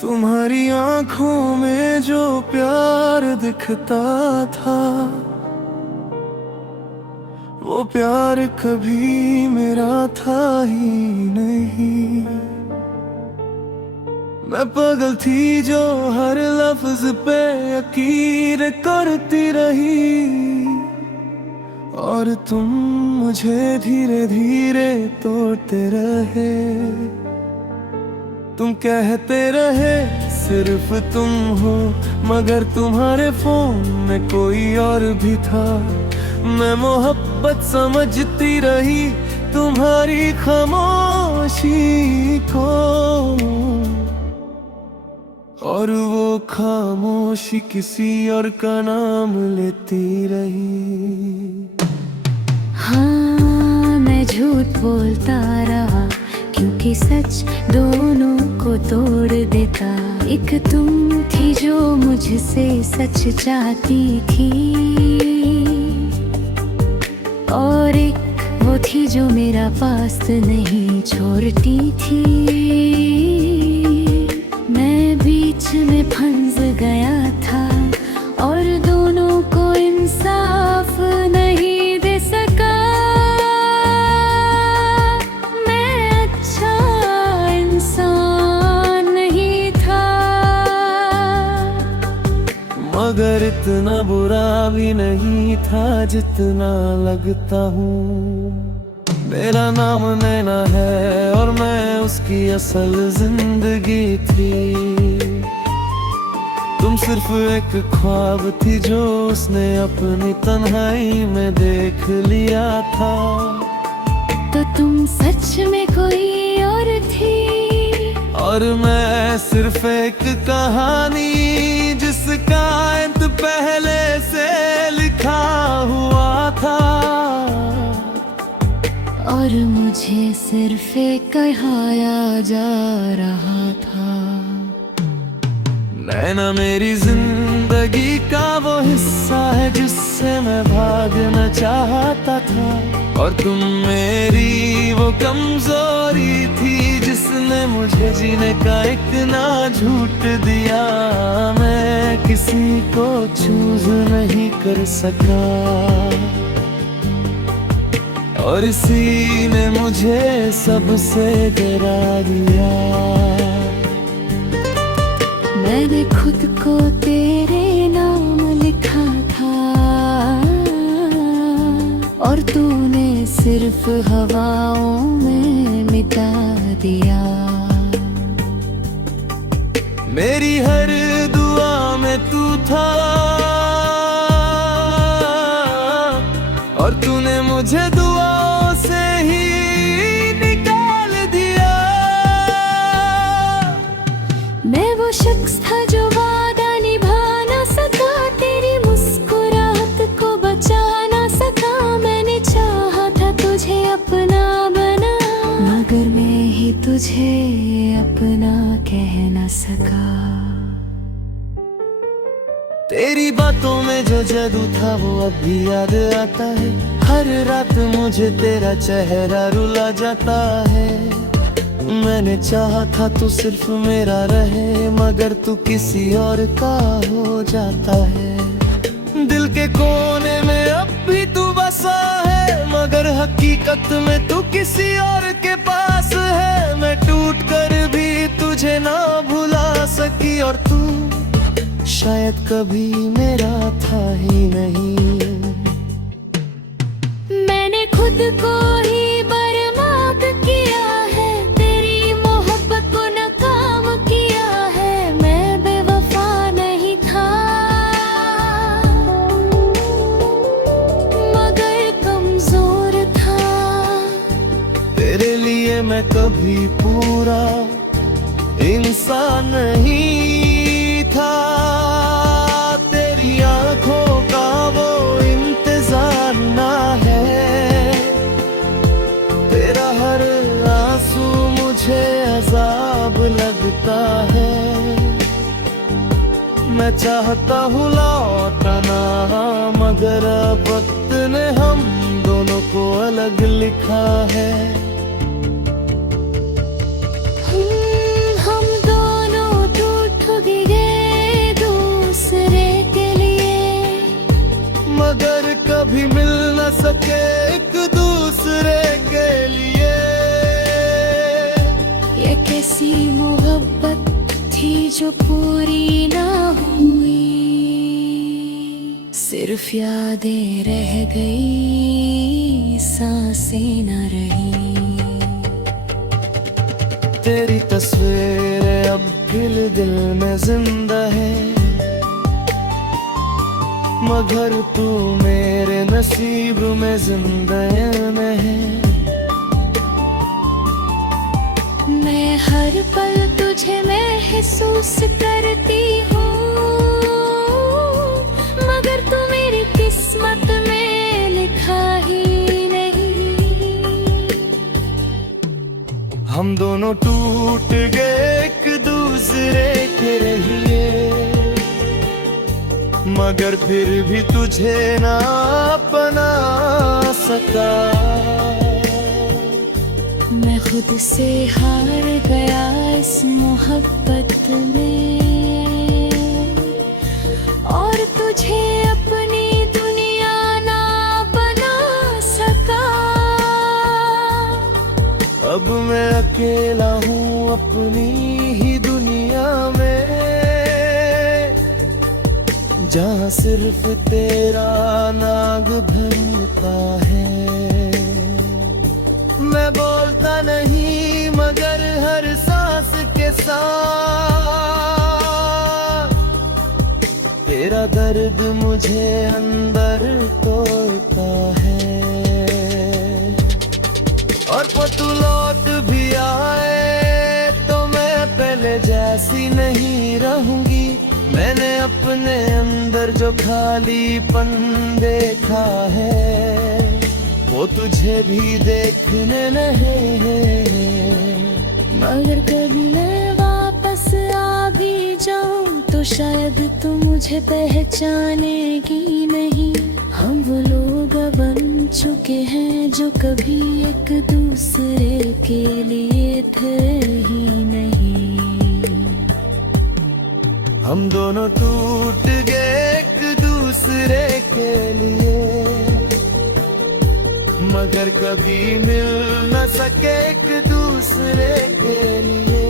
तुम्हारी आंखों में जो प्यार दिखता था, वो प्यार कभी मेरा था ही नहीं। मैं पागल थी जो हर लफ्ज पे यकीन करती रही, और तुम मुझे धीरे धीरे तोड़ते रहे। तुम कहते रहे सिर्फ तुम हो, मगर तुम्हारे फोन में कोई और भी था। मैं मोहब्बत समझती रही तुम्हारी खामोशी को, और वो खामोशी किसी और का नाम लेती रही। हाँ, मैं झूठ बोलता रहा क्योंकि सच दोनों को तोड़ देता। एक तुम थी जो मुझसे सच चाहती थी, और एक वो थी जो मेरा पास नहीं छोड़ती थी। मैं बीच में फंस गया था और दोनों को इंसाफ नहीं दे सका। मैं अच्छा इंसान नहीं था, मगर इतना बुरा भी नहीं था जितना लगता हूँ। मेरा नाम नैना है और मैं उसकी असल जिंदगी थी। तुम सिर्फ एक ख्वाब थी जो उसने अपनी तन्हाई में देख लिया था। तो तुम सच में कोई और थी, और मैं सिर्फ एक कहानी जिसका अंत पहले से लिखा हुआ था। और मुझे सिर्फ एक कहाया जा रहा था। नैना मेरी जिंदगी का वो हिस्सा है जिससे मैं भागना चाहता था, और तुम मेरी वो कमजोरी थी जिसने मुझे जीने का एक ना झूठ दिया। मैं किसी को चूज नहीं कर सका, और इसी ने मुझे सबसे डरा दिया। मैंने खुद को तेरे नाम लिखा था, और तूने सिर्फ हवाओं में मिटा दिया। मेरी हर दुआ में तू था, और तूने मुझे दुआओं से ही निकाल दिया। मैं वो शख्स था जो वादा निभा ना सका, तेरी मुस्कुराहट को बचा ना सका। मैंने चाहा था तुझे अपना बना, मगर मैं ही तुझे अपना कह ना सका। तेरी बातों में जो जादू था वो अब भी याद आता है। हर रात मुझे तेरा चेहरा रुला जाता है। मैंने चाहा था तू सिर्फ मेरा रहे, मगर तू किसी और का हो जाता है। दिल के कोने में अब भी तू बसा है, मगर हकीकत में तू किसी और के पास है। मैं टूट कर भी तुझे ना भुला सकी, और तू शायद कभी मेरा था ही नहीं। मैंने खुद को ही बर्बाद किया है, तेरी मोहब्बत को नाकाम किया है। मैं बेवफा नहीं था, मगर कमजोर था। तेरे लिए मैं कभी पूरा इंसान नहीं था। तेरी आंखों का वो इंतजार ना है, तेरा हर आंसू मुझे अजाब लगता है। मैं चाहता हूँ लौटना, मगर अब वक्त ने हम दोनों को अलग लिखा है। हम दोनों ऐसी मोहब्बत थी जो पूरी ना हुई, सिर्फ यादें रह गई, सांसें न रही। तेरी तस्वीर अब दिल दिल में जिंदा है, मगर तू मेरे नसीब में जिंदगी में है। मैं हर पल तुझे महसूस करती हूँ, मगर तू मेरी किस्मत में लिखा ही नहीं। हम दोनों टूट गए एक दूसरे के रहिए, मगर फिर भी तुझे ना अपना सका। मैं खुद से हार गया इस मोहब्बत में, और तुझे अपनी दुनिया ना बना सका। अब मैं अकेला हूँ अपनी ही दुनिया में, जहाँ सिर्फ तेरा नाग भरता है। मैं बोलता नहीं मगर हर सांस के साथ तेरा दर्द मुझे अंदर तोड़ता है। और वो तू लौट भी आए तो मैं पहले जैसी नहीं रहूंगी। मैंने अपने अंदर जो खालीपन देखा है वो तुझे भी देखने नहीं। मगर कभी मैं वापस आ भी जाऊं तो शायद तू मुझे पहचानेगी नहीं। हम वो लोग बन चुके हैं जो कभी एक दूसरे के लिए थे ही नहीं। हम दोनों टूट गए एक दूसरे के लिए, मगर कभी मिल न सके एक दूसरे के लिए।